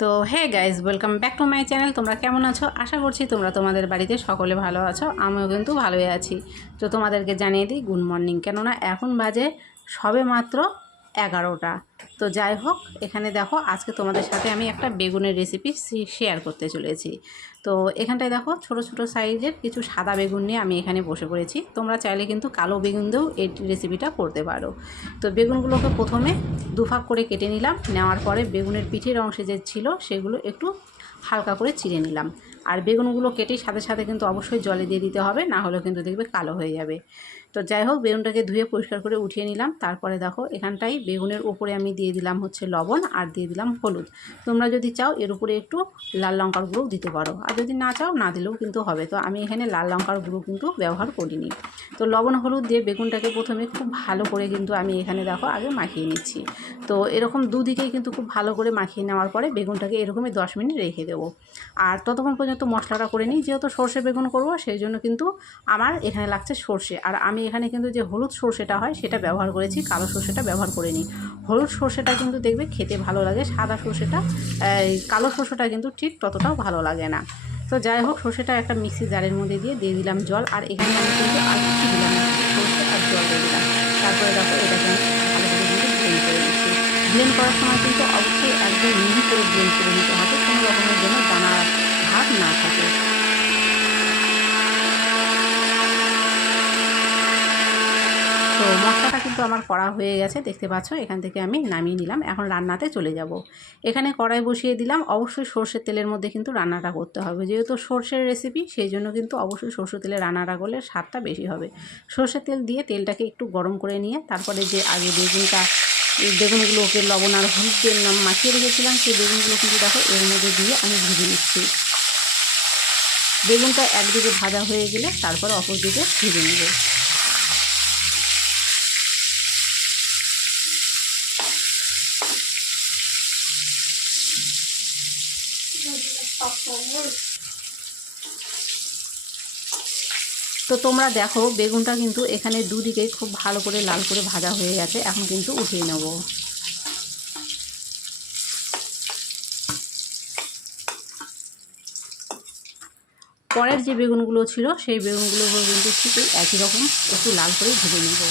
তো hey guys, welcome back to my channel. তোমরা কেমন আছো? আশা করছি তোমরা তোমাদের বাড়িতে সকলে ভালো আছো। আমিও কিন্তু ভালোই আছি। তো তোমাদেরকে জানিয়ে দিই গুড মর্নিং, কেননা এখন বাজে সবে মাত্র 11টা। তো যাই হোক, এখানে দেখো আজকে তোমাদের সাথে আমি একটা বেগুনের রেসিপি শেয়ার করতে চলেছি। তো এখানটায় দেখো ছোট ছোট সাইজের কিছু সাদা বেগুন নিয়ে আমি এখানে বসে পড়েছি। তোমরা চাইলে কিন্তু কালো বেগুন দিয়েও এই রেসিপিটা করতে পারো। তো বেগুনগুলোকে প্রথমে দুভাগ করে কেটে নিলাম। নেওয়ার পরে বেগুনের পিঠের অংশে যে ছিল সেগুলো একটু হালকা করে চিড়ে নিলাম। আর বেগুনগুলো কেটেই সাথে সাথে কিন্তু অবশ্যই জলে দিয়ে দিতে হবে, না হলেও কিন্তু দেখবে কালো হয়ে যাবে। তো যাই হোক, বেগুনটাকে ধুয়ে পরিষ্কার করে উঠিয়ে নিলাম। তারপরে দেখো এখানটাই বেগুনের উপরে আমি দিয়ে দিলাম হচ্ছে লবণ, আর দিয়ে দিলাম হলুদ। তোমরা যদি চাও এর উপরে একটু লাল লঙ্কার গুঁড়ো দিতে পারো, আর যদি না চাও না দিলেও কিন্তু হবে। তো আমি এখানে লাল লঙ্কার গুঁড়ো কিন্তু ব্যবহার করিনি। তো লবণ হলুদ দিয়ে বেগুনটাকে প্রথমে খুব ভালো করে কিন্তু আমি এখানে দেখো আগে মাখিয়ে নিচ্ছি। তো এরকম দুদিকেই কিন্তু খুব ভালো করে মাখিয়ে নেওয়ার পরে বেগুনটাকে এরকমই 10 মিনিট রেখে দেবো। আর ততক্ষণ পর্যন্ত মশলাটা করে নিই। যেহেতু সর্ষে বেগুন করবো সেই জন্য কিন্তু আমার এখানে লাগছে সর্ষে। আর আমি এখানে কিন্তু যে হলুদ সর্ষেটা হয় সেটা ব্যবহার করেছি, কালো সর্ষেটা ব্যবহার করিনি। হলুদ সর্ষেটা কিন্তু দেখবে খেতে ভালো লাগে, সাদা সর্ষেটা কালো সর্ষেটা কিন্তু ঠিক ততটাও ভালো লাগে না। তো যাই হোক, সর্ষেটা একটা মিক্সি জারের মধ্যে দিয়ে দিলাম জল। আর এখানে আমি কিন্তু আর কিছু দিলাম না, সর্ষে আর জল দিয়ে দিলাম। তারপরে দেখো এটাকে আমি ভালো করে কিন্তু ব্লেন্ড করে নিচ্ছি। ব্লেন্ড করার সময় কিন্তু অবশ্যই একদম মিহি করে ব্লেন্ড করে নিতে হবে, কোনো রকমের যেন দানার ভাব না থাকে। তো মশলাটা কিন্তু আমার করা হয়ে গেছে, দেখতে পাচ্ছ। এখান থেকে আমি নামিয়ে নিলাম। এখন রান্নাতে চলে যাব। এখানে কড়াই বসিয়ে দিলাম। অবশ্যই সর্ষের তেলের মধ্যে কিন্তু রান্নাটা করতে হবে, যেহেতু সর্ষের রেসিপি সেই জন্য কিন্তু অবশ্যই সর্ষের তেলে রান্নাটা করলে স্বাদটা বেশি হবে। সর্ষের তেল দিয়ে তেলটাকে একটু গরম করে নিয়ে তারপরে যে আগে বেগুনগুলোকে লবণ আর হলুদ দিয়ে মাখিয়ে রেখেছিলাম, সেই বেগুনগুলো কিন্তু দেখো এর মধ্যে দিয়ে আমি ভেজে নিচ্ছি। বেগুনটা একদিকে ভাজা হয়ে গেলে তারপরে অপর দিকে ভেজে নেব। তো তোমরা দেখো বেগুনটা কিন্তু এখানে দুদিকে খুব ভালো করে লাল করে ভাজা হয়ে গেছে। এখন কিন্তু উঠিয়ে নেব। পরের যে বেগুনগুলো ছিল সেই বেগুনগুলো কিন্তু ঠিক একই রকম একটু লাল করে ভেজে নেব।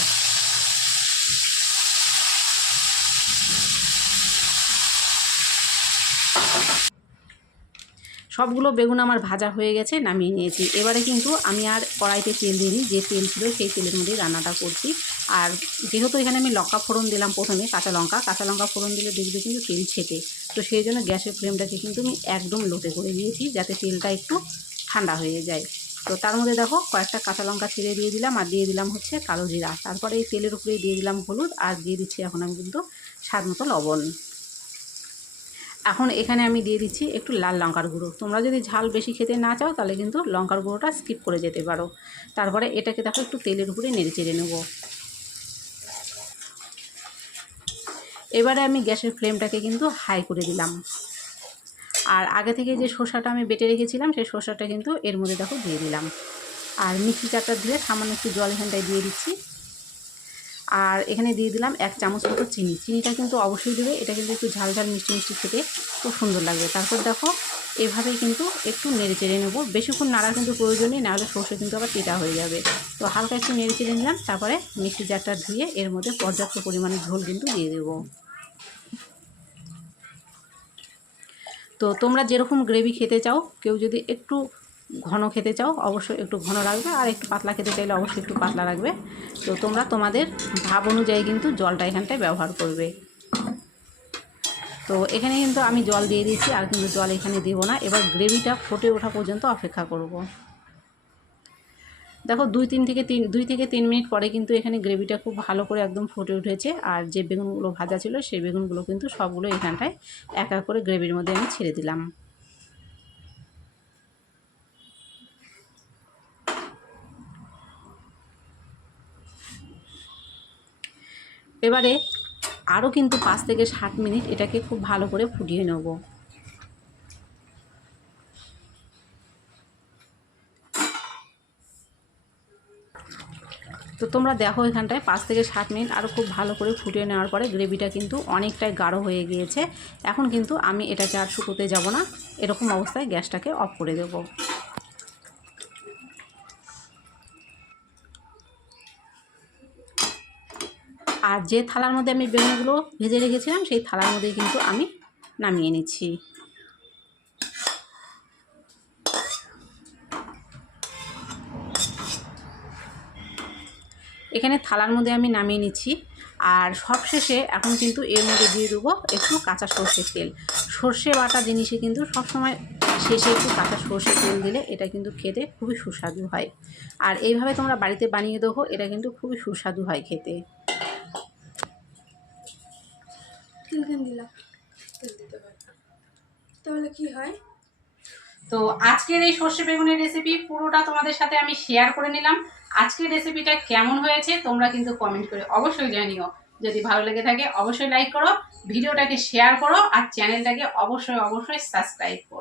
সবগুলো বেগুন আমার ভাজা হয়ে গেছে, নামিয়ে নিয়েছি। এবারে কিন্তু আমি আর কড়াইতে তেল দিইনি, যে তেল ছিল সেই তেলের মধ্যেই রান্নাটা করছি। আর যেহেতু এখানে আমি লঙ্কা ফোড়ন দিলাম প্রথমে, কাঁচা লঙ্কা ফোড়ন দিলে দেখবে কিন্তু তেল ছেটে। তো সেই জন্য গ্যাসের ফ্লেমটাকে কিন্তু আমি একদম লোতে করে দিয়েছি, যাতে তেলটা একটু ঠান্ডা হয়ে যায়। তো তার মধ্যে দেখো কয়েকটা কাঁচা লঙ্কা ছিঁড়ে দিয়ে দিলাম, আর দিয়ে দিলাম হচ্ছে কালো জিরা। তারপরে এই তেলের উপরেই দিয়ে দিলাম হলুদ, আর দিয়ে দিচ্ছি এখন আমি কিন্তু স্বাদ মতো লবণ। এখন এখানে আমি দিয়ে দিচ্ছি একটু লাল লঙ্কার গুঁড়ো। তোমরা যদি ঝাল বেশি খেতে না চাও তাহলে কিন্তু লঙ্কার গুঁড়োটা স্কিপ করে যেতে পারো। তারপরে এটাকে দেখো একটু তেলের উপরে নেড়ে চেড়ে নেব। এবারে আমি গ্যাসের ফ্লেমটাকে কিন্তু হাই করে দিলাম। আর আগে থেকে যে শসাটা আমি বেটে রেখেছিলাম সেই শসাটা কিন্তু এর মধ্যে দেখো দিয়ে দিলাম। আর মিক্সি জারটা ধুয়ে সামান্য একটু জল এখানটায় দিয়ে দিচ্ছি। আর এখানে দিয়ে দিলাম 1 চামচ মতো চিনি। চিনিটা কিন্তু অবশ্যই দেবে, এটা কিন্তু একটু ঝাল ঝাল মিষ্টি মিষ্টি খেতে খুব সুন্দর লাগবে। তারপর দেখো এভাবেই কিন্তু একটু নেড়ে চেড়ে নেবো। বেশিক্ষণ নাড়ার কিন্তু প্রয়োজন নেই, নাহলে সর্ষে কিন্তু আবার তিতা হয়ে যাবে। তো হালকা একটু নেড়ে চেড়ে নিলাম। তারপরে মিক্সি জারটা ধুয়ে এর মধ্যে পর্যাপ্ত পরিমাণে ঝোল কিন্তু দিয়ে দেবো। তো তোমরা যেরকম গ্রেভি খেতে চাও, কেউ যদি একটু ঘন খেতে চাও অবশ্যই একটু ঘন রাখবে, আর একটু পাতলা খেতে চাইলে অবশ্যই একটু পাতলা রাখবে। তো তোমরা তোমাদের ভাব অনুযায়ী কিন্তু জলটা এখানটায় ব্যবহার করবে। তো এখানে কিন্তু আমি জল দিয়ে দিয়েছি, আর কিন্তু জল এখানে দেবো না। এবার গ্রেভিটা ফুটে ওঠা পর্যন্ত অপেক্ষা করব। দেখো 2 থেকে 3 মিনিট পরে কিন্তু এখানে গ্রেভিটা খুব ভালো করে একদম ফুটে উঠেছে। আর যে বেগুনগুলো ভাজা ছিল সেই বেগুনগুলো কিন্তু সবগুলো এখানটায় এক এক করে গ্রেভির মধ্যে আমি ছেড়ে দিলাম। এবারে আরও কিন্তু 5 থেকে 7 মিনিট এটাকে খুব ভালো করে ফুটিয়ে নেব। তো তোমরা দেখো এখানটায় 5 থেকে 7 মিনিট আরও খুব ভালো করে ফুটিয়ে নেওয়ার পরে গ্রেভিটা কিন্তু অনেকটাই গাঢ় হয়ে গিয়েছে। এখন কিন্তু আমি এটাকে আর শুকোতে যাব না, এরকম অবস্থায় গ্যাসটাকে অফ করে দেব। আর যে থালার মধ্যে আমি বেগুনগুলো ভেজে রেখেছিলাম সেই থালার মধ্যেই কিন্তু আমি নামিয়ে নিচ্ছি। এখানে থালার মধ্যে আমি নামিয়ে নিচ্ছি। আর সবশেষে এখন কিন্তু এর মধ্যে দিয়ে দেবো একটু কাঁচা সর্ষের তেল। সর্ষে বাটা জিনিসে কিন্তু সবসময় শেষে একটু কাঁচা সর্ষের তেল দিলে এটা কিন্তু খেতে খুবই সুস্বাদু হয়। আর এইভাবে তোমরা বাড়িতে বানিয়ে দেখো, এটা কিন্তু খুবই সুস্বাদু হয় খেতে। তাহলে কি হয়? তো আজকের এই সর্ষে বেগুনের রেসিপি পুরোটা তোমাদের সাথে আমি শেয়ার করে নিলাম। আজকের রেসিপিটা কেমন হয়েছে তোমরা কিন্তু কমেন্ট করে অবশ্যই জানিও। যদি ভালো লেগে থাকে অবশ্যই লাইক করো, ভিডিওটাকে শেয়ার করো, আর চ্যানেলটাকে অবশ্যই সাবস্ক্রাইব করো।